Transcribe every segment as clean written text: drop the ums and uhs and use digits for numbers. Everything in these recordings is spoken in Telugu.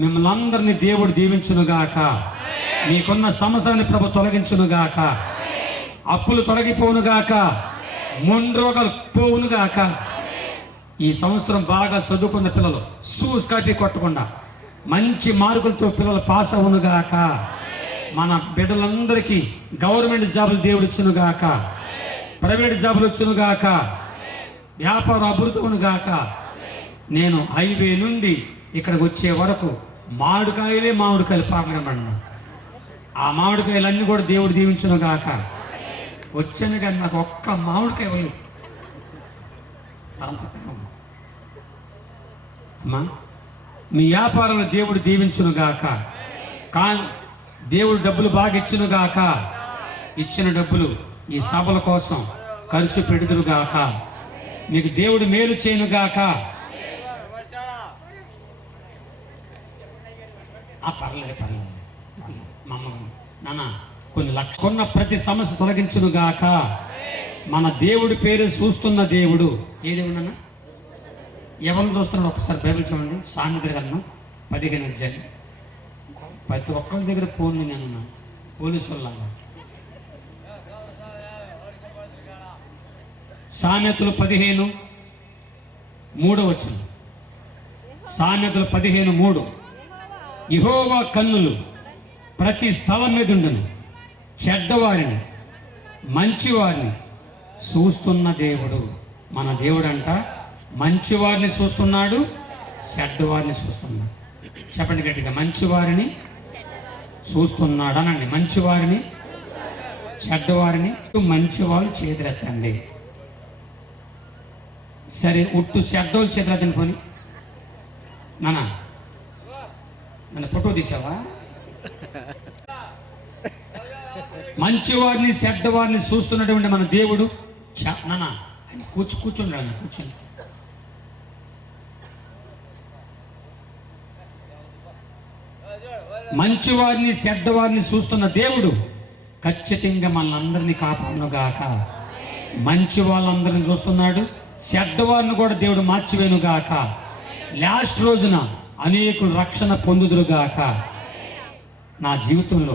మిమ్మల్ని అందరినీ దేవుడు దీవించునుగాక. మీకున్న సమస్యని ప్రభు తొలగించునుగాక. అప్పులు తొలగిపోనుగాక. మొండి రోగాలు పోవునుగాక. ఈ సంవత్సరం బాగా చదువుకున్న పిల్లలు షూస్ కాపీ కొట్టకుండా మంచి మార్కులతో పిల్లలు పాస్ అవునుగాక. మన బిడ్డలందరికీ గవర్నమెంట్ జాబులు దేవుడు ఇచ్చునుగాక. ప్రైవేట్ జాబులు వచ్చునుగాక. వ్యాపారం అభివృద్ధి అవునుగాక. నేను హైవే నుండి ఇక్కడికి వచ్చే వరకు మామిడికాయలు పాటలు పడినా. ఆ మామిడికాయలన్నీ కూడా దేవుడు దీవించునుగాక. వచ్చాను కానీ నాకు ఒక్క మామిడికాయ ఇవ్వలేదు. అమ్మా, మీ వ్యాపారంలో దేవుడు దీవించునుగాక. దేవుడు డబ్బులు బాగా ఇచ్చునుగాక. ఇచ్చిన డబ్బులు ఈ సభల కోసం ఖర్చు పెడుదురుగాక. మీకు దేవుడు మేలు చేయనుగాక. పర్లేదు మమ్మ నాన్న కొన్ని కొన్న ప్రతి సమస్య తొలగించునుగాక. మన దేవుడి పేరు చూస్తున్న దేవుడు. ఏ దేవుడు అన్న? ఎవరిని చూస్తున్నాడు? ఒకసారి బైబిల్ చూడండి. సామెతల గ్రంథం 15వ అధ్యాయం. ప్రతి ఒక్కరి దగ్గర ఫోన్ నేను పోలీసు వాళ్ళ. సామెతలు 15:3. సామెతలు 15:3. యెహోవా కన్నులు ప్రతి స్థలం మీద ఉండును, చెడ్డవారిని మంచివారిని చూస్తున్న దేవుడు. మన దేవుడు అంట మంచివారిని చూస్తున్నాడు, చెడ్డవారిని చూస్తున్నాడు. చెప్పండి గట్టిగా, మంచివారిని చూస్తున్నాడు అనండి. మంచివారిని చెడ్డవారిని. మంచివాళ్ళు చేతులెత్తండి. సరే, ఉట్టు చెడ్డవాళ్ళు చేతులెత్తండి. పోని నాన్న, నన్ను ఫోటో తీసావా? మంచివారిని చెడ్డవారిని చూస్తున్నటువంటి మన దేవుడు. నాన్న ఆయన కూర్చోండి అన్న, కూర్చోండి. మంచివారిని చెడ్డవారిని చూస్తున్న దేవుడు ఖచ్చితంగా మనందరినీ కాపాడునుగాక. మంచి వాళ్ళందరిని చూస్తున్నాడు, చెడ్డవారిని కూడా దేవుడు మార్చివేనుగాక. లాస్ట్ రోజున అనేకులు రక్షణ పొందుదురుగాక. నా జీవితంలో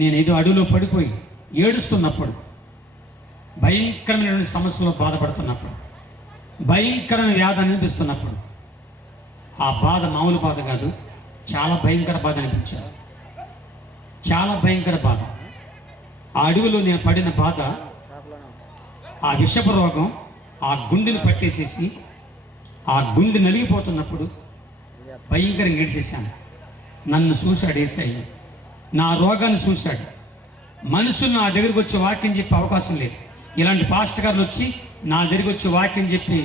నేను ఏదో అడవిలో పడిపోయి ఏడుస్తున్నప్పుడు, భయంకరమైన సమస్యలో బాధపడుతున్నప్పుడు, భయంకరమైన వ్యాధి అనిపిస్తున్నప్పుడు, ఆ బాధ మామూలు బాధ కాదు, చాలా భయంకర బాధ అనిపించారు. చాలా భయంకర బాధ. ఆ అడవిలో నేను పడిన బాధ, ఆ విషపు రోగం ఆ గుండెని పట్టేసేసి ఆ గుండె నలిగిపోతున్నప్పుడు భయంకరంగా ఏడ్చేశాను. నన్ను చూశాడు యేసయ్య, నా రోగాన్ని చూశాడు. మనుషులు నా దగ్గరికి వచ్చి వాక్యం చెప్పే అవకాశం లేదు. ఇలాంటి పాస్టర్ గారులు వచ్చి నా దగ్గరికి వచ్చి వాక్యం చెప్పే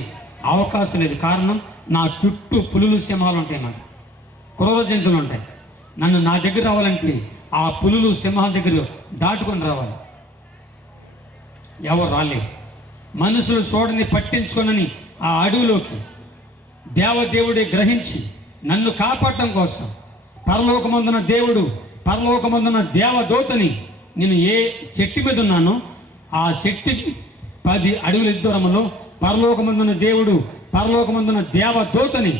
అవకాశం లేదు. కారణం, నా చుట్టూ పులులు సింహాలు ఉంటాయి, నాకు క్రూర జంతువులు ఉంటాయి. నా దగ్గర రావాలంటే ఆ పులులు సింహాల దగ్గర దాటుకొని రావాలి. ఎవరు రాలేదు. మనుషులు చూడని పట్టించుకొనని ఆ అడవిలోకి దేవదేవుడే గ్రహించి నన్ను కాపాడటం కోసం పరలోకమందున దేవుడు, పరలోకమందున దేవదూతని, నేను ఏ శక్తి మీద ఉన్నానో ఆ శక్తికి 10 అడుగుల దూరంలో పరలోకమందున దేవుడు, పరలోకమందున దేవదూతని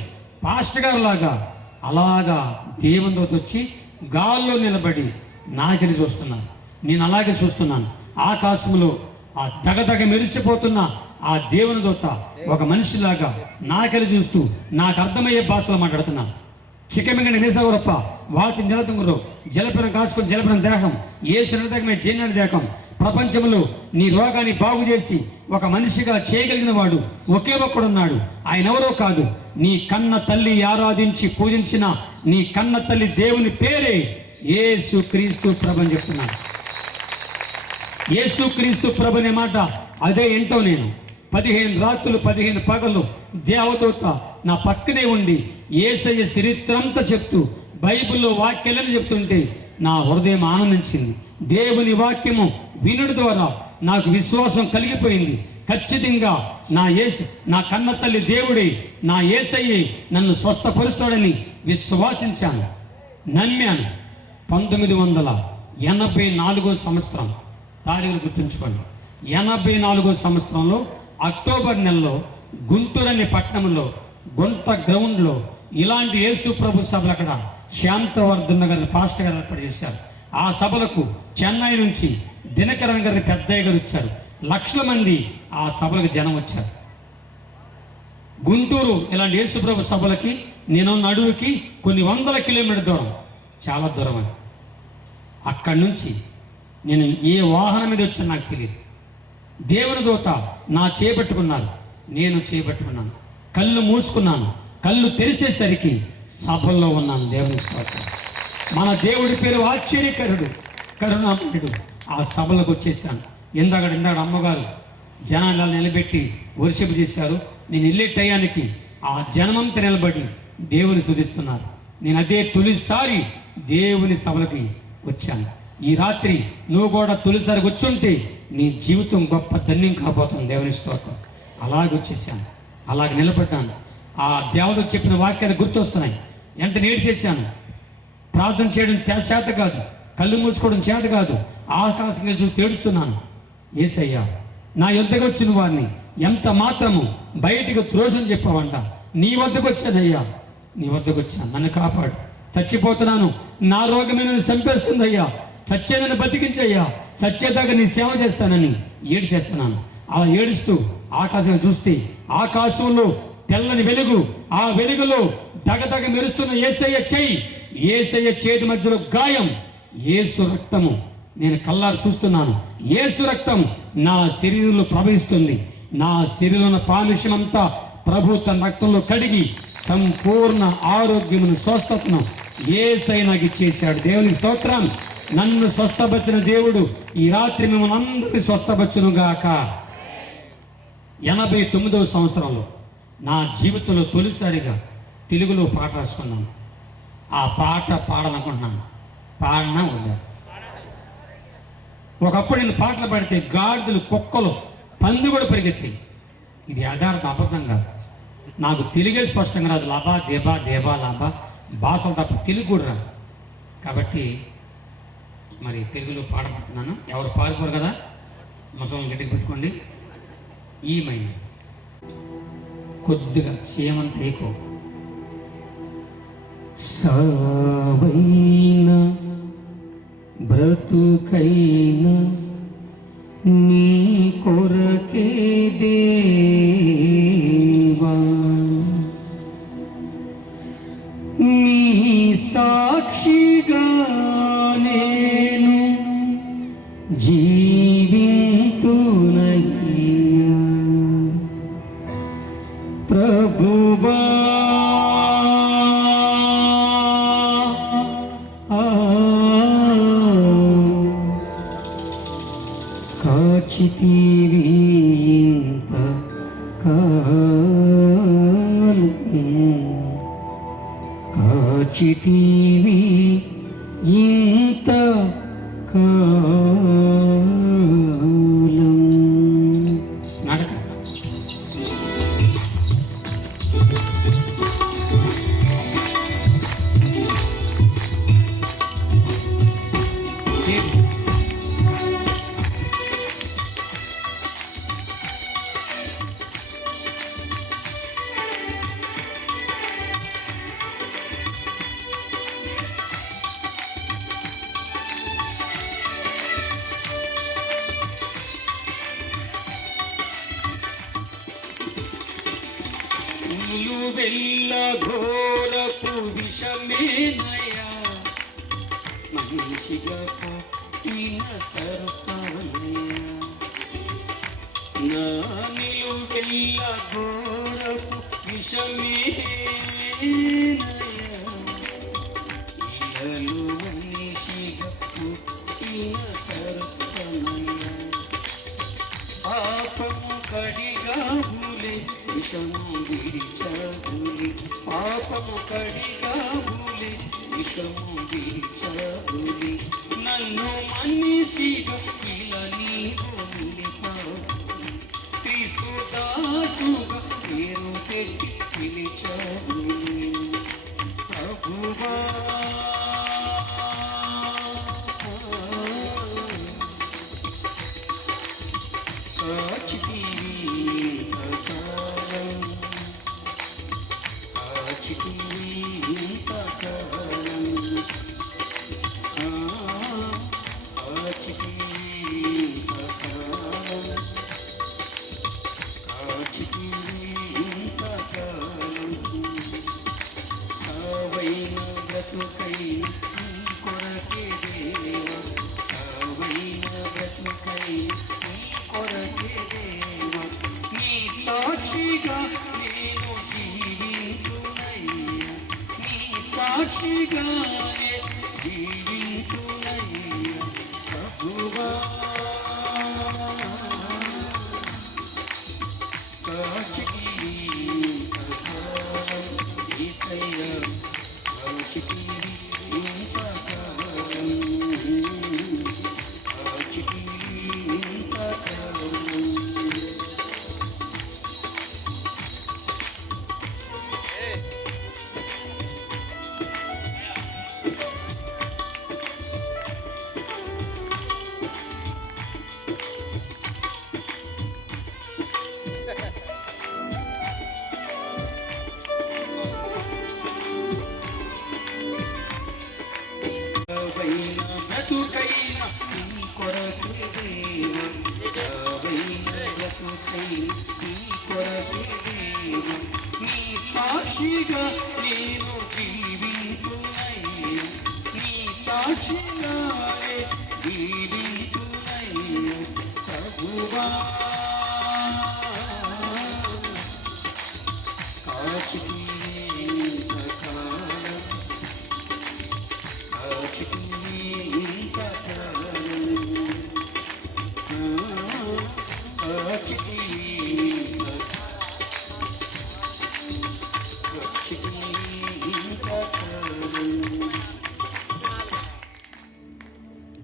పాస్టర్ గారు లాగా అలాగా దేవుని దూత వచ్చి గాల్లో నిలబడి నాకెళ్ళి చూస్తున్నాను. నేను అలాగే చూస్తున్నాను. ఆకాశంలో ఆ దగదగ మెరిసిపోతున్న ఆ దేవుని దూత ఒక మనిషిలాగా నాకెళ్ళి చూస్తూ నాకు అర్థమయ్యే భాషలో మాట్లాడుతున్నాను. చిక్కమింగని నేసవరప్ప వాతి నిలతుంగురు జలపిన కాసుకొని జలపిన దేహం ఏ శరీరమే జైనాడు దేహం. ప్రపంచంలో నీ రోగాన్ని బాగు చేసి ఒక మనిషిగా చేయగలిగిన వాడు ఒకే ఒక్కడున్నాడు. ఆయన ఎవరో కాదు, నీ కన్న తల్లి ఆరాధించి పూజించిన నీ కన్న తల్లి దేవుని పేరే యేసు క్రీస్తు ప్రభు అని చెప్తున్నాను. యేసు క్రీస్తు ప్రభు అనే మాట అదే ఏంటో. నేను 15 రాత్రులు 15 పగలు దేవదూత నా పక్కనే ఉండి యేసయ్య చరిత్రంతా చెప్తూ బైబిల్లో వాక్యాలను చెప్తుంటే నా హృదయం ఆనందించింది. దేవుని వాక్యము వినుడి ద్వారా నాకు విశ్వాసం కలిగిపోయింది. ఖచ్చితంగా నా కన్న తల్లి దేవుడే, నా యేసయ్యే నన్ను స్వస్థపరుస్తాడని విశ్వాసించాను, నమ్మాను. 1984 సంవత్సరం తారీఖులు గుర్తుంచుకోండి. 84 సంవత్సరంలో అక్టోబర్ నెలలో గుంటూరు అనే పట్టణంలో గుంట గ్రౌండ్లో ఇలాంటి యేసు ప్రభు సభలు అక్కడ శాంతవర్ధన్ గారిని పాస్టర్ గారు ఏర్పాటు చేశారు. ఆ సభలకు చెన్నై నుంచి దినకరన్ గారిని పెద్దయ్య గారు వచ్చారు. లక్షల మంది ఆ సభలకు జనం వచ్చారు. గుంటూరు ఇలాంటి యేసు ప్రభు సభలకి నేను అడవికి కొన్ని వందల కిలోమీటర్ దూరం, చాలా దూరం అని. అక్కడి నుంచి నేను ఏ వాహనం మీద వచ్చాను నాకు తెలియదు. దేవుని దూత నా చేపట్టుకున్నారు, నేను చేపట్టుకున్నాను. కళ్ళు మూసుకున్నాను, కళ్ళు తెరిసేసరికి సభల్లో ఉన్నాను. దేవుని స్తోత్రం. మన దేవుడి పేరు ఆశ్చర్యకరుడు, కరుణామయుడు. ఆ సభలకు వచ్చేసాను. ఇందాక అమ్మగారు జనాలు నిలబెట్టి వర్షిప్ చేశారు. నేను వెళ్ళే టయానికి ఆ జనమంతా నిలబడి దేవుని స్తుతిస్తున్నారు. నేను అదే తొలిసారి దేవుని సభలకి వచ్చాను. ఈ రాత్రి నువ్వు కూడా తొలిసారికి వచ్చుంటే నీ జీవితం గొప్ప ధన్యం కాబోతుంది. దేవుని స్తోత్రం. అలాగే వచ్చేసాను, అలాగే నిలబడ్డాను. ఆ దేవుడు చెప్పిన వాక్యాలు గుర్తొస్తున్నాయి. వెంటనే ఏడ్చేశాను. ప్రార్థన చేయడం చేత కాదు, కళ్ళు మూసుకోవడం చేత కాదు, ఆకాశంగా చూసి ఏడుస్తున్నాను. యేసయ్యా, నా యొద్దకు వచ్చిన వారిని ఎంత మాత్రము బయటికి త్రోసని చెప్పావంట. నీ వద్దకు వచ్చానయ్యా, నీ వద్దకు వచ్చాను, నన్ను కాపాడు. చచ్చిపోతున్నాను, నా రోగమే నన్ను చంపేస్తుంది అయ్యా, సత్యేదని బతికించయ్యా, సత్యదాకా నీ సేవ చేస్తానని ఏడిచేస్తున్నాను. అలా ఏడుస్తూ ఆకాశం చూస్తే ఆకాశంలో తెల్లని వెలుగు, ఆ వెలుగులో దగదగ మెరుస్తున్న యేసయ్య చెయ్యి, యేసయ్య చేతి మధ్యలో గాయం, యేసు రక్తము నేను కళ్ళారు చూస్తున్నాను. యేసు రక్తం నా శరీరంలో ప్రవహిస్తుంది. నా శరీరంలో పామిషమంతా ప్రభు తన రక్తంలో కడిగి సంపూర్ణ ఆరోగ్యమును స్వస్థతను యేసయ్య నాకు ఇచ్చేశాడు. దేవునికి స్తోత్రం. నన్ను స్వస్థపరిచిన దేవుడు ఈ రాత్రి మిమ్మల్ని అందరినీ స్వస్థపరచును గాక. 89వ సంవత్సరంలో నా జీవితంలో తొలిసారిగా తెలుగులో పాట రాసుకున్నాను. ఆ పాట పాడాలనుకుంటున్నాను. పాడినా ఉందా? ఒకప్పుడు నేను పాటలు పాడితే గాడిదలు, కుక్కలు, పంది కూడా పరిగెత్తి. ఇది యథార్థ, అబద్ధం కాదు. నాకు తెలుగే స్పష్టంగా రాదు. లాభా దేబా దేబా లాభా భాషలు తప్ప తెలుగు కూడా రాదు. కాబట్టి మరి తెలుగులో పాడబడుతున్నాను. ఎవరు పారిపోరు కదా, ముసలం గట్టికి పెట్టుకోండి. ఈ మైన కొద్దిగా చేయమంత ఏకో సావైనా బ్రతుకైనా నీ కొరకే దేవా, నీ సాక్షిగా నేను జీవింతునయ్యా ప్రభువా. కాచితివి ఇంత కాలం, కాచితివి ఇంత కాలం. నడక నిలువెల్ల ఘోరపు విషమేనయా, మనిషిగా పుట్టిన సర్పమయా. నా నిలువెల్ల ఘోరపు విషమేనయా, ఇహలు మనిషిగా పుట్టిన సర్పమయా. పాపము కడిగా భూలే విషము విడిచగులి, పాపము కడిగా భూలే విషము విడిచగులి. నన్ను మనిషిగా ఇలా నీవు నిలిపావు, క్రీస్తు దాసుగా పేరు పెట్టి పిలిచగులి. ప్రభువా కాచితివి బ్రతుకై నీ కొరకే దేవా, చావైన బ్రతుకై నీ కొరకే దేవా, నీ సాక్షిగా నేను జీవింతునయ్యా, నీ సాక్షిగానే జీవింతునయ్యా ప్రభువా. బ్రతుకైనా నీ కొరకే దేవా, చావైన బ్రతుకై నీ కొరకే దేవా, నీ సాక్షిగా నేను జీవింతునయ్యా, నీ సాక్షిగానే జీవింతునయ్యా ప్రభువా. కాచికి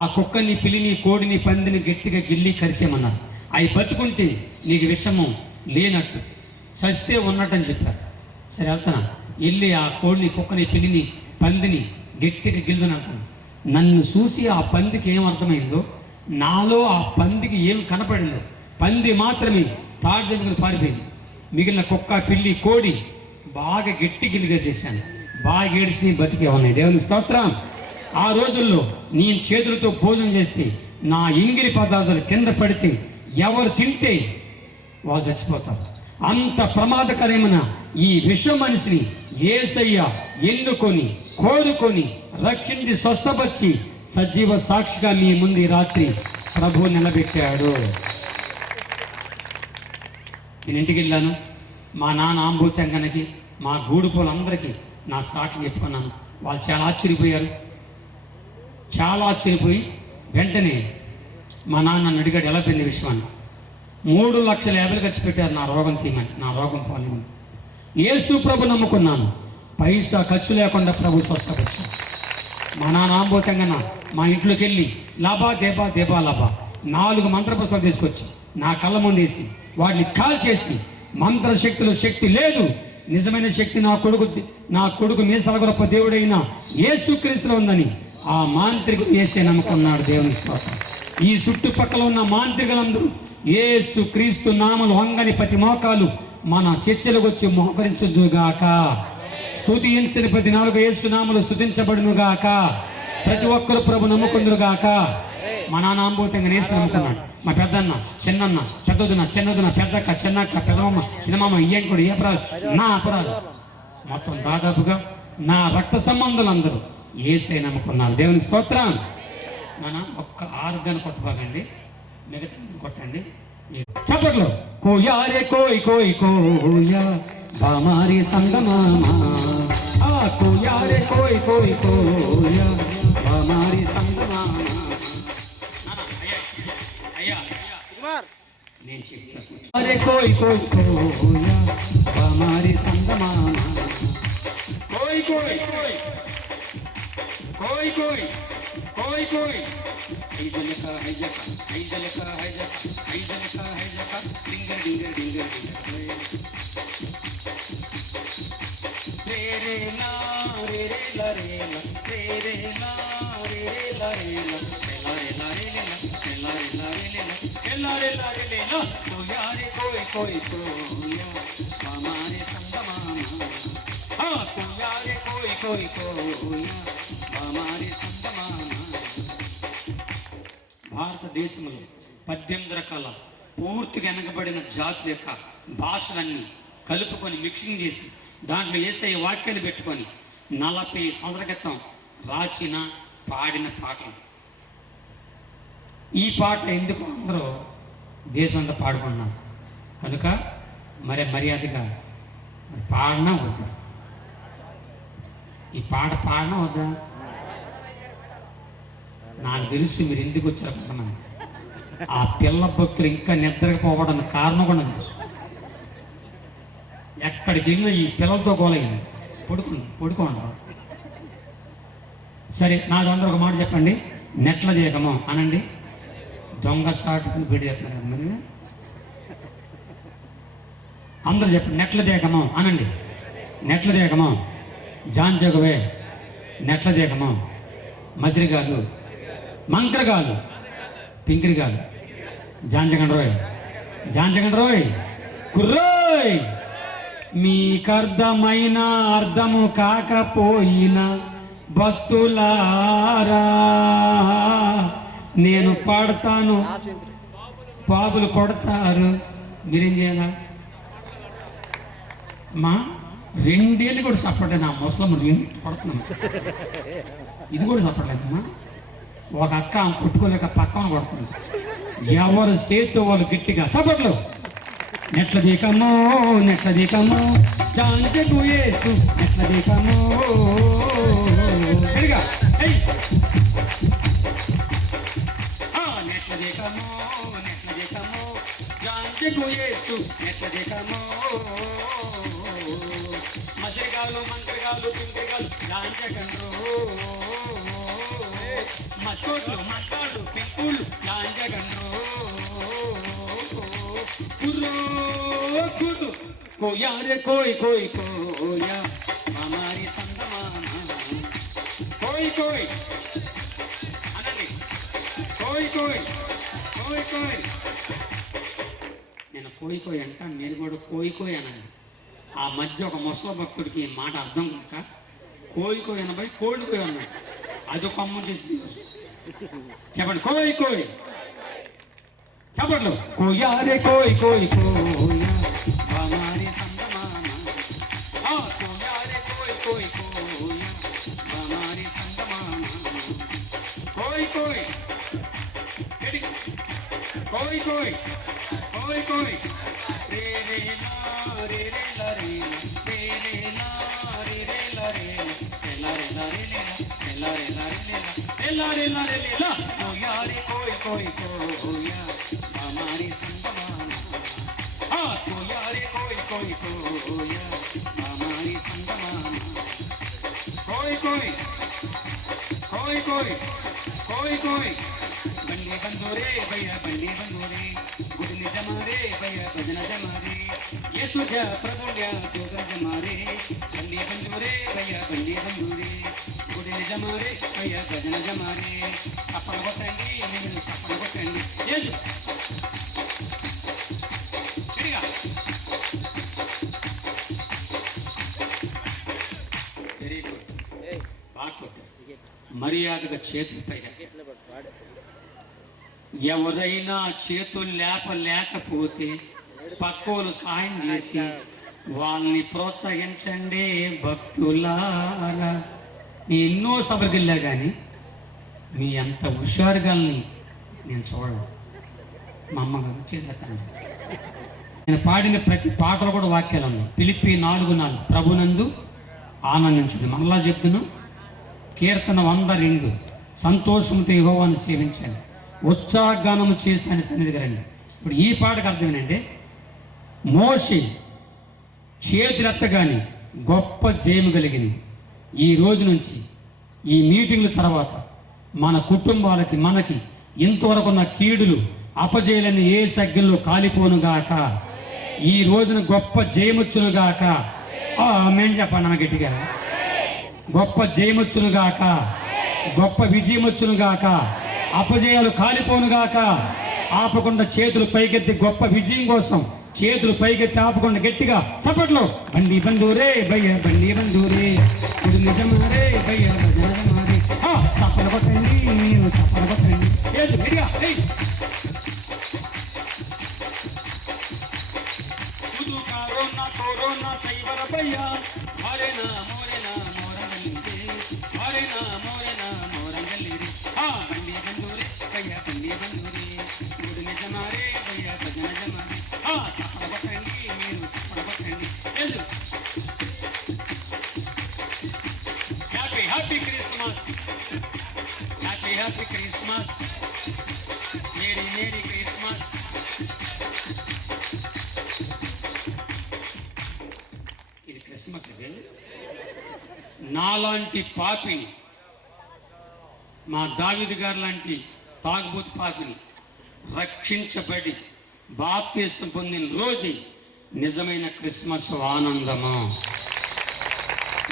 ఆ కుక్కని, పిల్లిని, కోడిని, పందిని గట్టిగా గిల్లి కరిసేమన్నారు. అవి బతుకుంటే నీకు విషము లేనట్టు, సస్తే ఉన్నట్టని చెప్పారు. సరే వెళ్తాను, వెళ్ళి ఆ కోడిని, కుక్కని, పిల్లిని, పందిని గట్టిగా గిల్లుని వెళ్తాను. నన్ను చూసి ఆ పందికి ఏం అర్థమైందో, నాలో ఆ పందికి ఏం కనపడిందో, పంది మాత్రమే తాడు దగ్గర పారిపోయింది. మిగిలిన కుక్క, పిల్లి, కోడి బాగా గట్టి గిల్లిగా చేశాను. బాగా ఏడిసి బతికే ఉన్నాయి. దేవుని స్తోత్రం. ఆ రోజుల్లో నేను చేతులతో భోజనం చేస్తే నా ఇంగిలి పదార్థాలు కింద పడితే ఎవరు తింటే వాళ్ళు చచ్చిపోతారు. అంత ప్రమాదకరమైన ఈ విష మనిషిని యేసయ్య ఎన్నుకొని, కోరుకొని, రక్షించి, స్వస్థపరిచి సజీవ సాక్షిగా మీ ముందు ఈ రాత్రి ప్రభువు నిలబెట్టాడు. నేను ఇంటికి వెళ్ళాను. మా నాన్న ఆంబూతంగనకి, మా గూడుపోలందరికీ నా సాక్షి చెప్పుకున్నాను. వాళ్ళు చాలా ఆశ్చర్యపోయారు. చాలా ఆశ్చర్యపోయి వెంటనే మా నాన్న నన్ను అడిగాడు, ఎలా పెళ్ళి విషయాన్ని. 3,50,000 ఖర్చు పెట్టారు నా రోగం తీయమని, నా రోగం పోలేమని. యేసు ప్రభు నమ్ముకున్నాను. పైసా ఖర్చు లేకుండా ప్రభు స్వస్థపరిచాను. మా నాన్న ఆంబోతంగా మా ఇంట్లోకి వెళ్ళి లాభా దేబా దేబా లాభా 4 మంత్రపుస్తకాలు తీసుకొచ్చి నా కళ్ళ ముందు వేసి వాటిని కాల్ చేసి, మంత్రశక్తిలో శక్తి లేదు, నిజమైన శక్తి నా కొడుకు మీసాల గొప్ప దేవుడైన యేసుక్రీస్తులో ఉందని ఆ మాంత్రికుడు యేసే నమ్ముకున్నాడు. దేవుని స్తోత్రం. ఈ చుట్టుపక్కల ఉన్న మాంత్రికులందరూ యేసుక్రీస్తు నామలు వంగని ప్రతి మోకాలు మన చర్చలకు వచ్చి మోకరించుదుగాక. స్తుతించని ప్రతి నాలుగు యేసు నామలు స్తుతించబడునుగాక. ప్రతి ఒక్కరు ప్రభు నమ్ముకుందురుగాక. మా నాన్న ఆంబోతంగా యేసు నమ్ముకున్నాడు. మా పెద్దన్న, చిన్నన్న, పెద్దదున, చిన్నదున, పెద్దక్క, చిన్నక్క, పెద్దమ్మ, చిన్నమామ, ఇయ్యం కూడా ఏ అపరాధం నా అపరాధం మొత్తం దాదాపుగా నా రక్త సంబంధులందరూ యేసే నమ్ముకున్నారు. దేవుని స్తోత్రం. నాన్న ఒక్క ఆర్గాన్ కొట్టబాగండి, మిగతా కొట్టండి. చప్పట్లో కోయారే కోయ్ కోయ్ కోయా బామారి సంగమామా, ఆ కోయారే కోయ్ కోయ్ కోయా బామారి సంగమామా. నేను చెప్తాను. అరే కోయ్ కోయ్ కోయా బామారి సంగమామా, కోయ్ కోయ్ కోయ్ కోయ్ కోయ్ కోయ్ కోయ్ హైజలక హైజక హైజలక హైజక హైజలక హైజక డింగర్ డింగర్ డింగర్ రే నా రే లా రే లా రే నా రే లా రే లా రే లా రే లా రే లా రే లా రే లా రే లా కోయారే కోయ్ కోయ్ కోయా హమారే సంగమామా, ఆ కోయారే కోయ్ కోయ్ కోయా హమారే సంగమామా. భారతదేశంలో 18 రకాల పూర్తిగా వెనకబడిన జాతుల యొక్క భాషలన్నీ కలుపుకొని మిక్సింగ్ చేసి దాంట్లో యేసయ్య వాక్యాలు పెట్టుకొని 40 సంవత్సరాల క్రితం రాసిన పాడిన పాటలు. ఈ పాట ఎందుకు అందరూ దేశం అంతా పాడుకున్నారు కనుక మరి మర్యాదగా పాడనా వద్దా? ఈ పాట పాడనా వద్దా? నాకు తెలుసు మీరు ఎందుకు వచ్చారు కొంతమంది. ఆ పిల్ల భక్తులు ఇంకా నిద్రపోవడానికి కారణం కూడా తెలుసు. ఎక్కడికి వెళ్ళినా ఈ పిల్లలతో గోలయ్యింది. పడుకోండి. సరే, నాది అందరూ ఒక మాట చెప్పండి. నెట్ల దేకము అనండి. దొంగ సాటుకు బిడి చెప్తున్నారు కదా మరి. అందరూ చెప్పండి. నెట్ల దేకము అనండి. నెట్ల దేకము. జాంజగువే నెట్ల దేకము. మసిరిగాలు, మంకరగాలు, పింకిరిగాలు, జాంజగండ్రోయ్ కుర్రోయ్. మీకర్థమైన అర్థము కాకపోయినా భక్తులారా నేను పాడతాను, బాబులు కొడతారు, మీరేం చేయాలా? మా 2 ఏళ్ళు కూడా సపరేట్. నా ముసలమ్మ 2 కొడుతున్నాను. ఇది కూడా సపరేట్లేదమ్మా. ఒక అక్క కొట్టుకోలేక పక్కన కొడుతుంది. ఎవరు చేతితో వాళ్ళు గట్టిగా చప్పట్లు. నెట్ల దీకమో జాంజగు యేసు నెట్ల దీకమో. నెట్ల దీకమో జాంజగు యేసు నెట్ల దీకమో. మసిరిగాలు, మంకరిగాలు, పింకిరిగాలు, జాంజగండ్రో. మస్కోట్లు, మక్కాలు, పింకుళ్ళు, జాంజగండ్రో. कुदू कोया रे कोई कोया हमारी संगमाना. कोई अनंడి. कोई నేను కోయి అంట, మీరు కూడా కోయి అనండి. ఆ మధ్య ఒక ముసలి భక్తుడికి ఈ మాట అర్థం కాక కోయి అనబోయి కోయి అన్నాడు. అది ఒక అమ్మ చేసింది. చెప్పండి. కోయి చెప్పట్లు. కోయా రే కోయి కోయా హమారీ సంగమానా. కోయా రే కోయి హమారీ సంగమానా. కోయి రే రే లా రే రే లా రే రే రే లా రే రే లా రే లా రే లా రే లా రే లా రే లా రే లా రే లా. కోయా రే కోయి కోया हमारी संगमाना. कोया रे कोया हमारी संगमाना. कोई बल्ली बंदोरे भैया बल्ली बंदोरे. गुडली जमारे भैया भजन जमारे. येसु जा प्रभुल्या दोगर जमारे. बल्ली बंदोरे भैया बल्ली बंदोरे. गुडली जमारे भैया भजन जमारे. सफल కొట్టండి, మీరు సఫल కొట్టండి. యేసు వెరీ గుడ్. బాగా కొట్టారు. మర్యాదగా చేతులు పైగా. ఎవరైనా చేతులు లేకపోతే పక్కోలు సాయం చేసి వాళ్ళని ప్రోత్సహించండి భక్తులారా. నేను ఎన్నో సభలకు వెళ్ళా కానీ మీ అంత హుషారుగాల్ని నేను చూడను. మా అమ్మగారు చేతులెత్తండి. నేను పాడిన ప్రతి పాటలు కూడా వాక్యాలు ఉన్నాయి. ఫిలిప్పీ 4:4 ప్రభునందు ఆనందించండి. మరలా చెప్తున్నాను. కీర్తన 102 సంతోషంతో యెహోవాను సేవించండి, ఉత్సాహగానము చేస్తాను సన్నిధికి రండి. ఇప్పుడు ఈ పాటకు అర్థం ఏంటంటే మోషే చేతులెత్తగానే గొప్ప జయము కలిగింది. ఈ రోజు నుంచి ఈ మీటింగ్ల తర్వాత మన కుటుంబాలకి మనకి ఇంతవరకు ఉన్న కీడులు అపజయాలని ఏ సగ్గిల్లో కాలిపోనుగాక. ఈ రోజున గొప్ప జయముచ్చునుగాక. మేము చెప్పండి అన్న గట్టిగా. గొప్ప జయముచ్చునుగాక, గొప్ప విజయముచ్చునుగాక, అపజయాలు కాలిపోనుగాక. ఆపకుండా చేతులు పైకెత్తి గొప్ప విజయం కోసం చేతులు పైకెత్తి ఆపకుండా గట్టిగా చప్పట్లు. బండి బంధూరే భయ్య బండి బంధూరే ఇది నిజమారే భయ్య నిజమారే. చప్పలు కొట్టండి, నేను చప్పలు కొట్టండి. ఏది గట్టిగా కరోనా సైవర భయ్య మరేనా మోరేనా మోరన ಮೋರಂಗಲ್ಲಿರಿ ಆ ಬಂಡಿ ಬಂದೂರಿ ಕೈಯ ಬಂಡಿ ಬಂದೂರಿ ಮೂಡಿನ ಜಮಾರೆ ಭಯ್ಯ ಭಜನ ಜಮಾರೆ ಆ ಸಫಲ ಬಟ್ಟಂಡಿ మీరు ಸಫಲ ಬಟ್ಟಂಡಿ ಎಂದು happy Christmas happy Christmas merry Christmas. ఇది క్రిస్మస్. ఇది నాలాంటి పాపిని, మా దావీదు గారు లాంటి తాగుబోతు పాపిని రక్షించబడి బాప్తిసం పొందిన రోజు నిజమైన క్రిస్మస్ ఆనందము.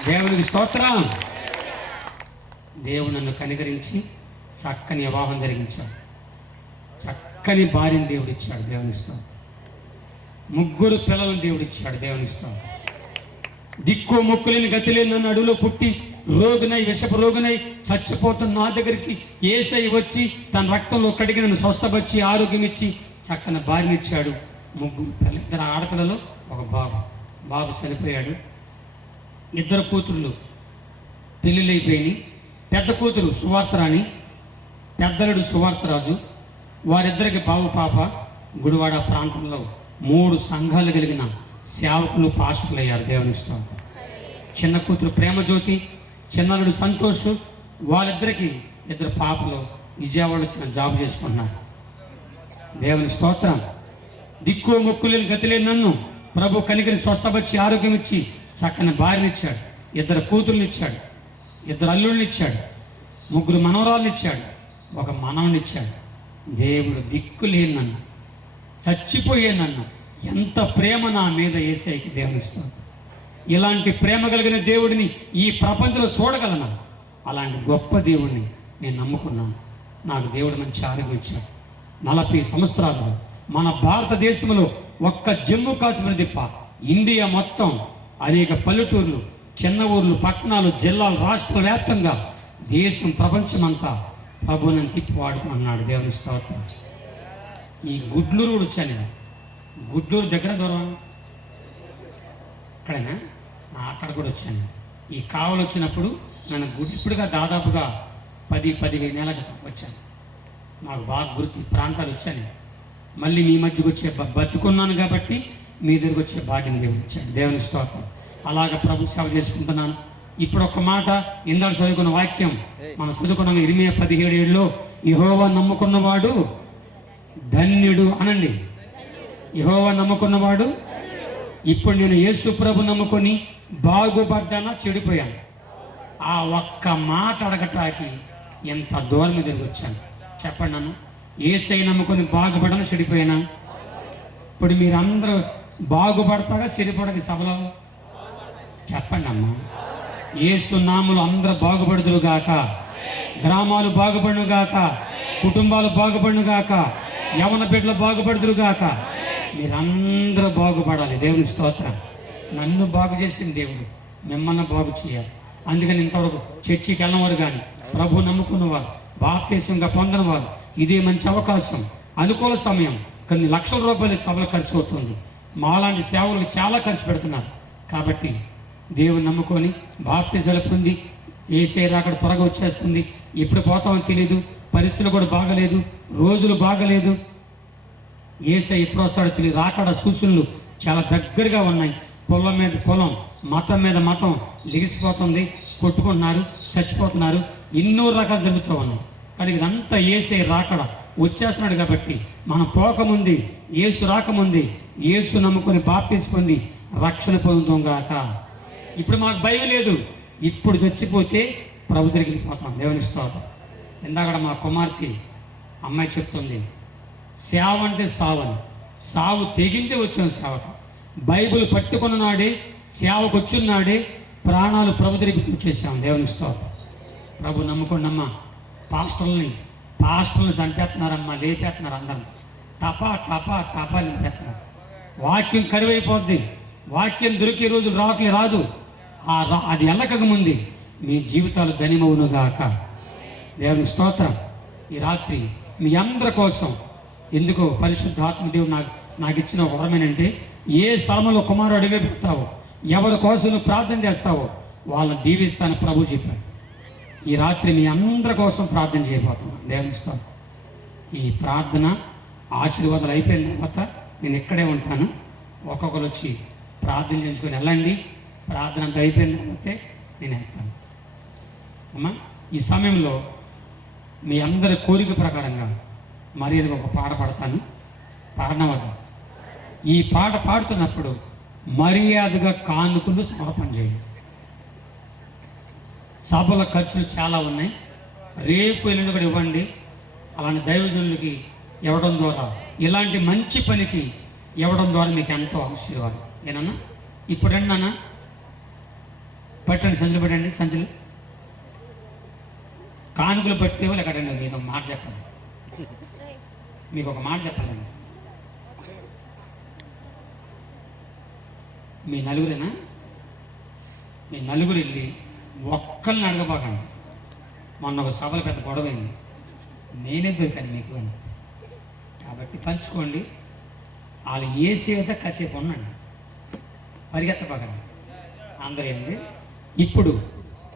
దేవునికి స్తోత్రం. దేవుడు నన్ను కనికరించి చక్కని వివాహం జరిగించాడు. చక్కని భార్యను దేవుడిచ్చాడు. దేవుని స్తోత్రం. 3 పిల్లలను దేవుడిచ్చాడు. దేవుని స్తోత్రం. దిక్కు మొక్కులేని గతి లేని నన్ను అడవిలో పుట్టి రోగునై విషపు రోగునై చచ్చిపోతున్న నా దగ్గరికి యేసయ్య వచ్చి తన రక్తంలో కడిగి నన్ను స్వస్థపరిచి ఆరోగ్యం ఇచ్చి చక్కని భార్యనిచ్చాడు. 3 పిల్లలు, 2 ఆడపిల్లలు, 1 బాబు చనిపోయాడు. 2 కూతుర్లు పెళ్ళిళ్ళైపోయినాయి. పెద్ద కూతురు సువార్తరాణి, పెద్దలుడు సువార్తరాజు. వారిద్దరికి బాబు పాప. గుడివాడ ప్రాంతంలో 3 సంఘాలు కలిగిన సేవకులు పాస్టర్లు అయ్యారు. దేవుని స్తోత్రం. చిన్న కూతురు ప్రేమజ్యోతి, చిన్నలుడు సంతోష్. వాళ్ళిద్దరికి 2 పాపలు విజయవాడలో చిన్న జాబ్ చేసుకుంటున్నారు. దేవుని స్తోత్రం. దిక్కు మొక్కులేని గతి లేని నన్ను ప్రభు కనికరి స్వస్థపరిచి ఆరోగ్యం ఇచ్చి చక్కని భార్యనిచ్చాడు. 2 కూతుర్లు ఇచ్చాడు. 2 అల్లుళ్ళు ఇచ్చాడు. 3 మనవరాళ్ళు ఇచ్చాడు. 1 మనవనిచ్చాడు. దేవుడు దిక్కు లేని నన్ను, చచ్చిపోయే నన్ను ఎంత ప్రేమ నా మీద యేసయ్యకి దేవుని స్తోత్రం. ఇలాంటి ప్రేమ కలిగిన దేవుడిని ఈ ప్రపంచంలో చూడగలనా? అలాంటి గొప్ప దేవుడిని నేను నమ్ముకున్నాను. నాకు దేవుడు మంచి ఆరోగ్యం ఇచ్చాడు. 40 సంవత్సరాలుగా మన భారతదేశంలో ఒక్క జమ్మూ కాశ్మీర్ తిప్ప ఇండియా మొత్తం అనేక పల్లెటూర్లు, చిన్న ఊర్లు, పట్టణాలు, జిల్లాలు, రాష్ట్ర వ్యాప్తంగా దేశం, ప్రపంచమంతా ప్రభువుని తిప్పి వాడుకున్నాడు. దేవుని స్తోత్రం. ఈ గుడ్లూరు కూడా వచ్చాను నేను. గుడ్లూరు దగ్గర దూరం అక్కడేనా? అక్కడ కూడా వచ్చాను. ఈ కావలు వచ్చినప్పుడు నన్ను ఇప్పుడుగా దాదాపుగా 10-15 ఏళ్ళ క్రితం వచ్చాను. నాకు బాగా గుర్తు ఈ ప్రాంతాలు వచ్చాను. మళ్ళీ మీ మధ్యకు వచ్చే బతుకున్నాను కాబట్టి మీ దగ్గరకు వచ్చే భాగ్యం దేవుడు ఇచ్చాడు. దేవుని స్తోత్రం. అలాగ ప్రభు సేవ చేసుకుంటున్నాను. ఇప్పుడు ఒక మాట, ఇందాక చదువుకున్న వాక్యం మనం చదువుకున్నాం. ఇర్మియా 17:7 యెహోవా నమ్ముకున్నవాడు ధన్యుడు అనండి. యెహోవా నమ్ముకున్నవాడు. ఇప్పుడు నేను యేసు ప్రభు నమ్ముకొని బాగుపడ్డానా చెడిపోయాను? ఆ ఒక్క మాట అడగటానికి ఎంత దూరం తిరిగి వచ్చాను చెప్పండి. నన్ను యేసయ్య నమ్ముకొని బాగుపడ్డానా చెడిపోయానా? ఇప్పుడు మీరందరూ బాగుపడతాగా చెడిపడక సభలో చెప్పండి అమ్మా. యేసు నామములో అందరూ బాగుపడుదురు గాక. గ్రామాలు బాగుపడును గాక. కుటుంబాలు బాగుపడును గాక. యవన బిడ్డలు బాగుపడుదురు గాక. మీరందరూ బాగుపడాలి. దేవుని స్తోత్రం. నన్ను బాగు చేసిన దేవుడు మిమ్మల్ని బాగు చేయాలి. అందుకని ఇంతవరకు చర్చికి వెళ్ళినవారు కానీ, ప్రభు నమ్ముకున్నవారు, బాప్తిసంగా పొందినవారు, ఇదే మంచి అవకాశం, అనుకూల సమయం. కొన్ని లక్షల రూపాయల సభలు ఖర్చు అవుతుంది. మాలాంటి సేవలకు చాలా ఖర్చు పెడుతున్నారు. కాబట్టి దేవుని నమ్ముకొని బాప్తిసాలు పొంది యేసయ్య రాకడ త్వరగా వచ్చేస్తుంది. ఎప్పుడు పోతామో తెలియదు. పరిస్థితులు కూడా బాగలేదు, రోజులు బాగలేదు. యేసయ్య ఎప్పుడు వస్తాడో తెలియదు. రాకడ సూచనలు చాలా దగ్గరగా ఉన్నాయి. కులం మీద కులం, మతం మీద మతం లిగిసిపోతుంది. కొట్టుకుంటున్నారు, చచ్చిపోతున్నారు. ఎన్నో రకాలు జరుగుతూ ఉన్నాయి. కానీ ఇదంతా యేసయ్య రాకడ వచ్చేస్తున్నాడు. కాబట్టి మనం పోకముందు, యేసు రాకముందు యేసు నమ్ముకొని బాప్తిసం పొంది రక్షణ పొందుతాం గాక. ఇప్పుడు మాకు భయం లేదు. ఇప్పుడు చచ్చిపోతే ప్రభు దగ్గరికి వెళ్ళిపోతాం. దేవుని స్తోత్రం. ఇందాక మా కుమార్తె అమ్మాయి చెప్తుంది, సేవ అంటే సావని. సావు తెగించి వచ్చాం సేవకు. బైబిల్ పట్టుకున్న నాడే, సేవకు వచ్చున్నాడే ప్రాణాలు ప్రభు దగ్గరికి వచ్చేసాం. దేవుని స్తోత్రం. ప్రభు నమ్ముకోండి అమ్మా. పాస్టర్ని చంపేస్తున్నారమ్మా, లేపేస్తున్నారు. అందరం టపా టపా టపా లేపేస్తున్నారు. వాక్యం కరువైపోద్ది. వాక్యం దొరికే రోజులు రాదు. అది వెళ్ళక ముందు మీ జీవితాలు ధన్యమవునుగాక. దేవుని స్తోత్రం. ఈ రాత్రి మీ అందరి కోసం ఎందుకో పరిశుద్ధాత్మ దేవుడు నాకు ఇచ్చిన వరమేనంటే, ఏ స్థలంలో కుమారుడు అడిగి పెడతావో, ఎవరి కోసం నువ్వు ప్రార్థన చేస్తావో వాళ్ళని దీవిస్తాను ప్రభు చెప్పాడు. ఈ రాత్రి మీ అందరి కోసం ప్రార్థన చేయబోతున్నాను. దేవుని స్తోత్రం. ఈ ప్రార్థన ఆశీర్వాదాలు అయిపోయిన తర్వాత నేను ఇక్కడే ఉంటాను. ఒక్కొక్కరు వచ్చి ప్రార్థన చేసుకొని వెళ్ళండి. ప్రార్థన అంతా అయిపోయిన తర్వాత నేను వెళ్తాను. అమ్మా, ఈ సమయంలో మీ అందరి కోరిక ప్రకారంగా మర్యాదగా ఒక పాట పాడతాను. పాడనవద్దు. ఈ పాట పాడుతున్నప్పుడు మర్యాదగా కానుకలు సమర్పణ చేయండి. సభల ఖర్చులు చాలా ఉన్నాయి. రేపు ఎల్లుండి కూడా ఇవ్వండి. అలాంటి దైవజనులకి ఇవ్వడం ద్వారా, ఇలాంటి మంచి పనికి ఇవ్వడం ద్వారా మీకు ఎంతో ఆశీర్వాదం. ఏనన్నా ఇప్పుడు రండి నాన్న, పెట్టండి, సంచులు పెట్టండి. సంచులు కానుకలు పట్టే వాళ్ళు ఎక్కడండి. మీకు ఒక మాట చెప్పండి, మీకు ఒక మాట చెప్పాలండి. మీ నలుగురేనా? మీ నలుగురు వెళ్ళి ఒక్కరిని అడగబాకండి. మొన్న ఒక సభలో పెద్ద గొడవైంది, నేనే దొరికాను మీకు అని. కాబట్టి పంచుకోండి. వాళ్ళు ఏసేదా కాసేపు ఉండండి, పరిగెత్తబాకండి. అందరూ ఏంటి. ఇప్పుడు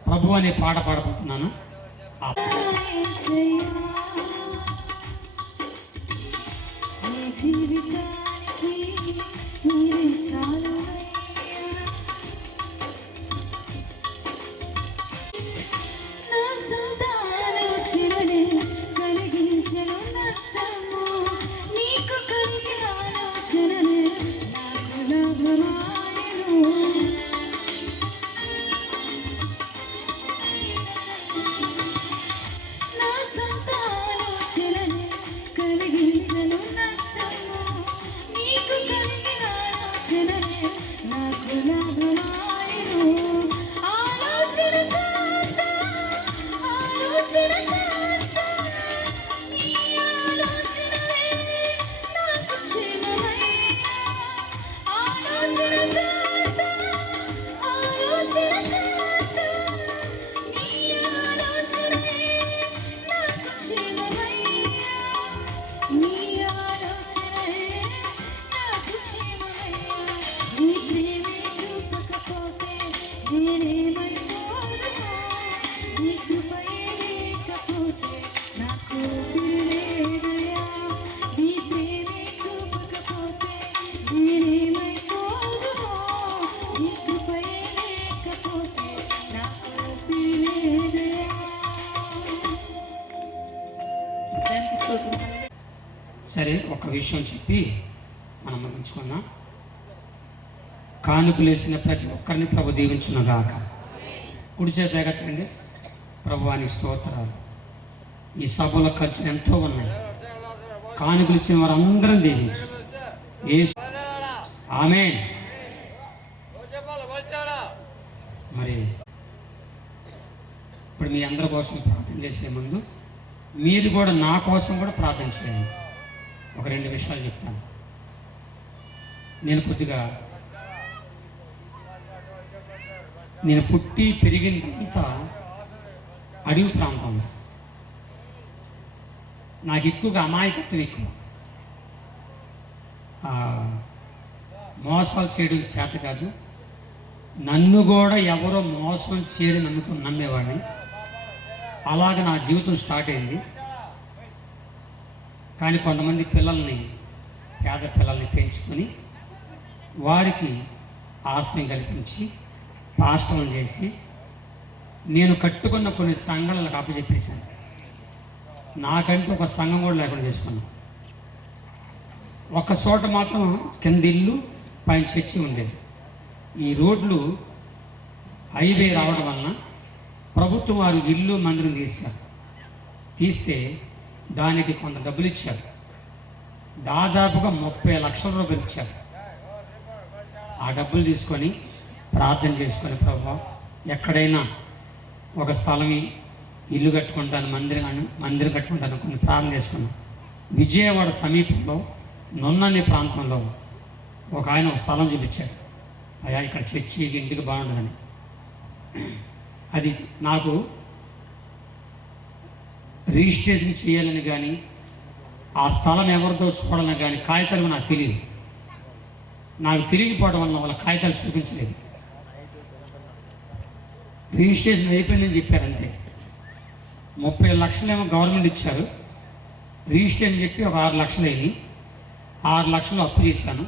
ప్రభు అనే పాట పాడబోతున్నాను. జీవితానికి మీరే చాలు. నా సొంత ఆలోచనలే కలిగించను నష్టము, నీకు కలిగిన ఆలోచనలే నాకు లాభమాయను. నా సొంత ఆలోచనలే కలిగించను నష్టము, నీకు కలిగిన ఆలోచనలే నాకు లాభమాయను. ఆలోచన కాంత, ఆలోచన కాంత, నీ ఆలోచనలే నాకు క్షేమమయ్యా. ఆలోచన కాంత, ఆలోచన కాంత, నీ ఆలోచనలే నాకు క్షేమమయ్యా. నీ ఆలోచనలే నాకు క్షేమమయ్యా. నీ ప్రేమే చూపకపోతే నేనేమైపోదును, నీ కృపయే లేకపోతే నాకు ఊపిరిలేదయ్యా. నీ ప్రేమే చూపకపోతే నేనేమైపోదును, నీ కృపయే లేకపోతే నాకు ఊపిరిలేదయ్యా. సరే, ఒక విషయం చెప్పి మనం ముగించుకున్నాం. కానుకలు వేసిన ప్రతి ఒక్కరిని ప్రభు దీవించునుగాక. కుడి చేత ఎగత్తండి. ప్రభువానికి స్తోత్రాలు. ఈ సభలో ఖర్చులు ఎంతో ఉన్నాయి. కానుకలు ఇచ్చిన వారందరం దీవించు. ఆమేన్. మరి ఇప్పుడు మీ అందరి కోసం ప్రార్థన చేసే ముందు మీరు కూడా నా కోసం కూడా ప్రార్థన చేయండి. ఒక 2 విషయాలు చెప్తాను. నేను పుట్టి పెరిగిందంతా అడవి ప్రాంతంలో. నాకు ఎక్కువగా అమాయకత్వం ఎక్కువ. మోసాలు చేయడం చేత కాదు. నన్ను కూడా ఎవరో మోసం చేయని నమ్మేవాడిని. అలాగ నా జీవితం స్టార్ట్ అయింది. కానీ కొంతమంది పిల్లల్ని, పేద పిల్లల్ని పెంచుకొని వారికి ఆస్తిని కల్పించి పాస్టర్లను చేసి నేను కట్టుకున్న కొన్ని సంఘాలకు అప్పచెప్పేశాను. నాకంటూ ఒక సంఘం కూడా లేకుండా చేసుకున్నాను. ఒక చోట మాత్రం కింద ఇల్లు పైన చర్చి ఉండేది. ఈ రోడ్లు హైవే రావడం వలన ప్రభుత్వం వారు ఇల్లు మందిరం తీస్తే దానికి కొంత డబ్బులు ఇచ్చారు. దాదాపుగా 30 లక్షల రూపాయలు ఇచ్చారు. ఆ డబ్బులు తీసుకొని ప్రార్థన చేసుకొని, ప్రభువా ఎక్కడైనా ఒక స్థలం ఇల్లు కట్టుకుంటాను, మందిరం కట్టుకుంటాను కొన్ని ప్రార్థన చేసుకున్నాను. విజయవాడ సమీపంలో నొన్నని ప్రాంతంలో ఒక ఆయన ఒక స్థలం చూపించాడు. అయ్యా ఇక్కడ చర్చి ఇంటికి బాగుంటుందని. అది నాకు రిజిస్ట్రేషన్ చేయాలని కానీ ఆ స్థలం ఎవరితో చూడాలని కానీ కాగితాలు నాకు తెలియదు. నాకు తిరిగిపోవడం వల్ల వాళ్ళ కాగితాలు చూపించలేదు. రిజిస్ట్రేషన్ అయిపోయిందని చెప్పారంతే. 30 లక్షలేమో గవర్నమెంట్ ఇచ్చారు. రిజిస్టర్ అని చెప్పి ఒక 6 లక్షలు అయినాయి. 6 లక్షలు అప్పు చేశాను.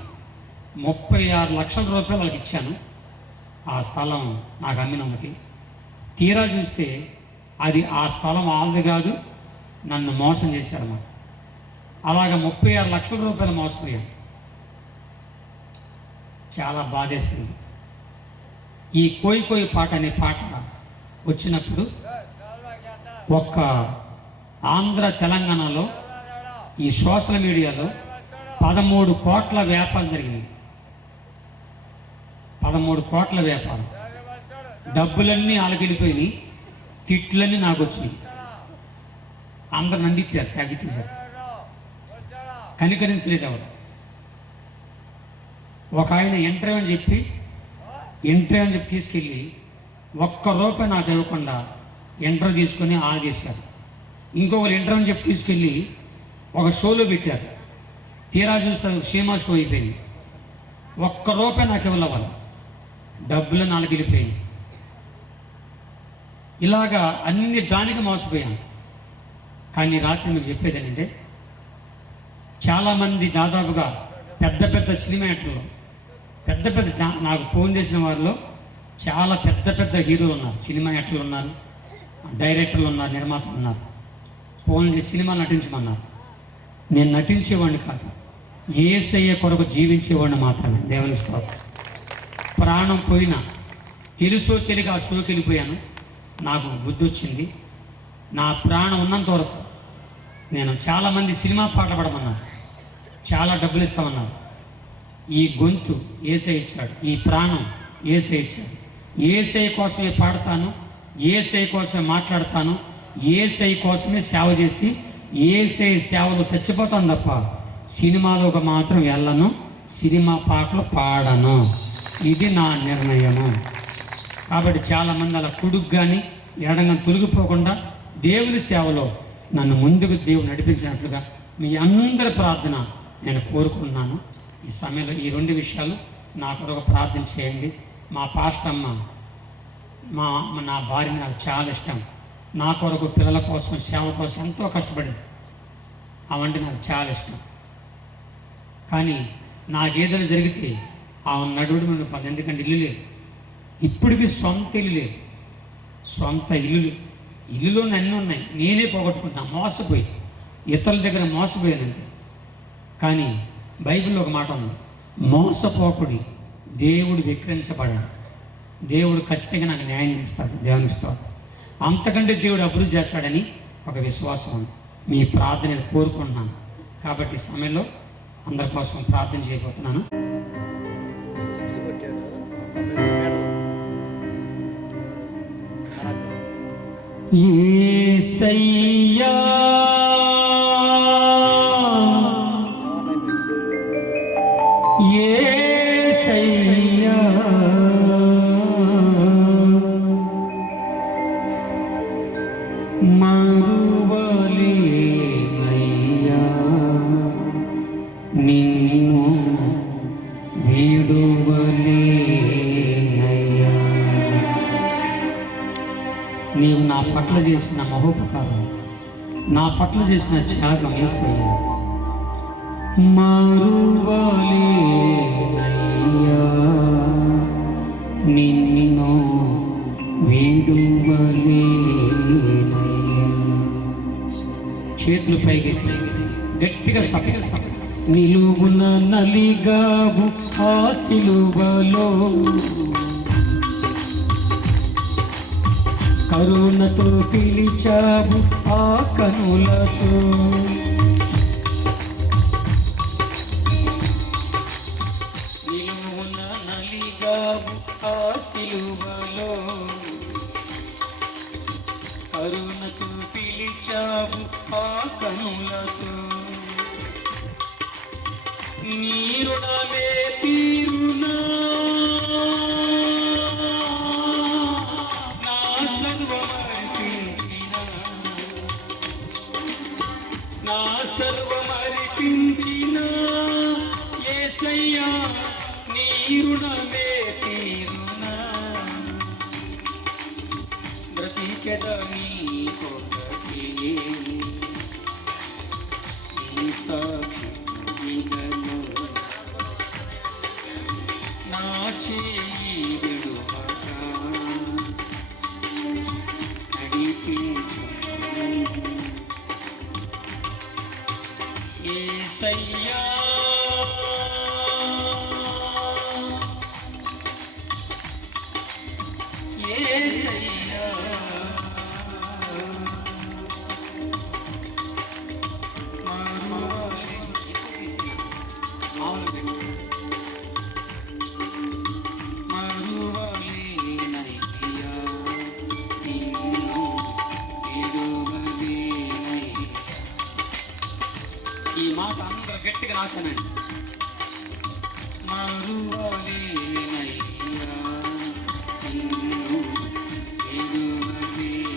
36 లక్షల రూపాయలు వాళ్ళకి ఇచ్చాను. ఆ స్థలం నాకు అమ్మినందుకు. తీరా చూస్తే అది ఆ స్థలం వాళ్ళది కాదు, నన్ను మోసం చేశారన్నమాట. అలాగ 36 లక్షల రూపాయలు మోసపోయాను. చాలా బాధేసింది. ఈ కోయి కోయి పాట అనే పాట వచ్చినప్పుడు ఒక్క ఆంధ్ర తెలంగాణలో ఈ సోషల్ మీడియాలో 13 కోట్ల వ్యాపారం జరిగింది. 13 కోట్ల వ్యాపారం. డబ్బులన్నీ ఆలకెళ్ళిపోయినాయి, తిట్లన్నీ నాకు వచ్చినాయి. అందరు నందిట్టారు, త్యాగితీశారు, కనికరించలేదు ఎవరు. ఒక ఆయన ఇంటర్వ్యూ అని చెప్పి తీసుకెళ్ళి ₹1 నాకు ఇవ్వకుండా ఇంటర్వ్యూ తీసుకొని ఆన్ చేశారు. ఇంకొకరు ఇంటర్వ్యూ అని చెప్పి తీసుకెళ్ళి ఒక షోలో పెట్టారు. తీరా చూస్తే అది సినిమా షో అయిపోయింది. ₹1 నాకు ఇవ్వలేవాలి, డబ్బులు నాలుగు వెళ్ళిపోయింది. ఇలాగా అన్ని దానికి మోసపోయాను. కానీ రాత్రి మీకు చెప్పేది ఏంటంటే, చాలామంది దాదాపుగా పెద్ద పెద్ద సినిమా యాక్టర్లు, నాకు ఫోన్ చేసిన వారిలో చాలా పెద్ద హీరోలు ఉన్నారు, సినిమా యాక్టర్లు ఉన్నారు, డైరెక్టర్లు ఉన్నారు, నిర్మాతలు ఉన్నారు. ఫోన్ చేసి సినిమా నటించమన్నారు. నేను నటించేవాడిని కాదు, యేసయ్య కొరకు జీవించేవాడిని మాత్రమే. దేవుని స్తోత్రం. ప్రాణం పోయినా తెలుసో తెలియక ఆ షోకి వెళ్ళిపోయాను. నాకు బుద్ధి వచ్చింది. నా ప్రాణం ఉన్నంత వరకు నేను చాలామంది సినిమా పాటలు పాడమన్నారు, చాలా డబ్బులు ఇస్తామన్నారు. ఈ గొంతు యేసయ్య ఇచ్చాడు, ఈ ప్రాణం యేసయ్య ఇచ్చాడు. యేసయ్య కోసమే పాడతాను, యేసయ్య కోసమే మాట్లాడతాను, యేసయ్య కోసమే సేవ చేసి యేసయ్య సేవలు చచ్చిపోతాను తప్ప సినిమాలోకి మాత్రం వెళ్ళను, సినిమా పాటలు పాడను. ఇది నా నిర్ణయము. కాబట్టి చాలామంది అలా కుడుకు కానీ ఎడంగా తొలగిపోకుండా దేవుని సేవలో నన్ను ముందుకు దేవుడు నడిపించినట్లుగా మీ అందరి ప్రార్థన నేను కోరుకున్నాను. ఈ సమయంలో ఈ 2 విషయాలు నా కొరకు ప్రార్థన చేయండి. మా పాస్టమ్మ, నా భార్య నాకు చాలా ఇష్టం. నా కొరకు పిల్లల కోసం, సేవ కోసం ఎంతో కష్టపడింది. అవంటే నాకు చాలా ఇష్టం. కానీ నాకేదైనా జరిగితే ఆమె నడువుడు మీద పది. ఎందుకంటే ఇల్లు లేదు, ఇప్పటికీ సొంత ఇల్లు లేదు, ఇల్లులో అన్నీ ఉన్నాయి, నేనే పోగొట్టుకుంటున్నా. మోసపోయి ఇతరుల దగ్గర మోసపోయానంతే. కానీ బైబిల్లో ఒక మాట ఉంది, మోసపోకుడి, దేవుడు విక్రయించబడాడు. దేవుడు ఖచ్చితంగా నాకు న్యాయం చేస్తాడు. దేవునికి స్తోత్రం. అంతకంటే దేవుడు అభివృద్ధి చేస్తాడని ఒక విశ్వాసం ఉంది. మీ ప్రార్థన కోరుకుంటున్నాను. కాబట్టి ఈ సమయంలో అందరి కోసం ప్రార్థన చేయబోతున్నాను. యేసయ్యా యేసయ్యా మరువలేనయ్యా నిన్ను వీడువలేనయ్యా. నీవు నా పట్ల చేసిన మహోపకారం, నా పట్ల చేసిన త్యాగం యేసయ్యా. మరువలేనయ్యా నిన్ను వీడువలేనయ్యా. చేతులు పైకి గట్టిగా నిలువున నలిగావు ఆ సిలువలో, కరుణతో పిలిచావు ఆ కనులతో. నిలువున నలిగావు ఆ సిలువలో, కరుణతో పిలిచావు ఆ కనులతో. నీ రుణమే తీరునా నా సర్వమర్పించిన యేసయ్యా నీ రుణమే తీరునా. బ్రతికెద నీ కొరకు యేసయ్యా యేసయ్యా ఈ మాట అందరూ గట్టిగా రాశానండి. మరువలేనయ్యా నిన్ను విడువలేనయ్యా.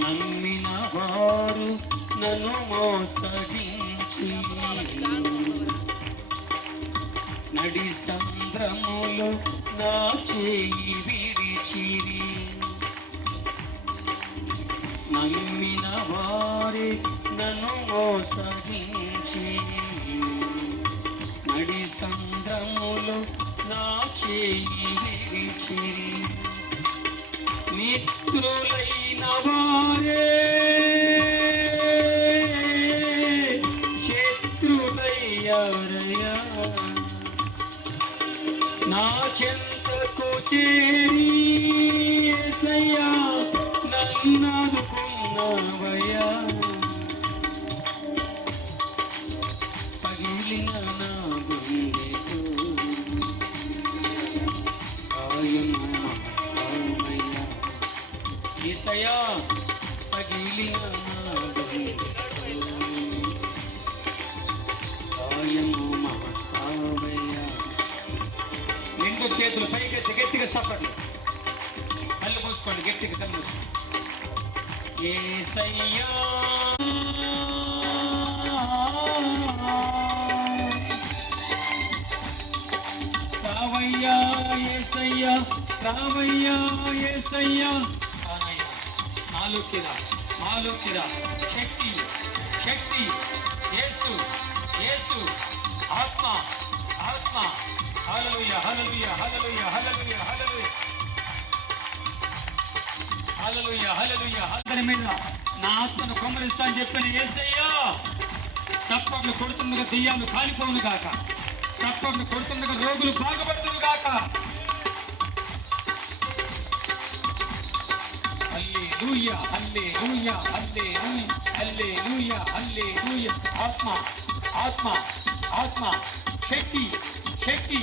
నమ్మిన వారు నన్ను మోసగించి నడి సంద్రములో నా చేయి విడిచిరి. నమ్మిన వారే నన్ను మోసగించి నడి సంద్రములో నా చేయి విడిచిరి. మిత్రులైన వారే శత్రులయ్యారయ్యా. నా చెంతకు చేరి యేసయ్యా నన్ననుకున్నావయ్యా. పగిలిన నా గుండెకు గాయము మహత్తరమయ్యా. యేసయ్యా పగిలిన నా గుండెకు గాయము మహత్తరమయ్యా. రెండు చేతులు పైకెత్తి గట్టిగా సపట్లు. కళ్ళు మూసుకోండి, గట్టిగా కళ్ళు మూసుకోండి. యేసయ్యా రావయ్యా యేసయ్యా రావయ్యా యేసయ్యా. నాలుకిరా శక్తి శక్తి యేసు యేసు ఆత్మ ఆత్మ. హల్లెలూయా హల్లెలూయా హల్లెలూయా హల్లెలూయా హల్లెలూయా హల్లెలూయా హల్లెలూయా. అందరి మీద నా ఆత్మను కుమ్మరిస్తా అని చెప్పిన యేసయ్యా. సప్పట్లు కొడుతుండగా దెయ్యాలు కాలిపోవును గాక. సప్పట్లు కొడుతుండగా రోగులు బాగుపడుతును గాక. హల్లెలూయా హల్లెలూయా హల్లెలూయా హల్లెలూయా హల్లెలూయా. ఆత్మ ఆత్మ ఆత్మ శక్తి శక్తి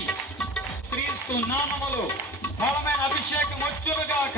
క్రీస్తు నామములో బలమైన అభిషేకం వచ్చును గాక.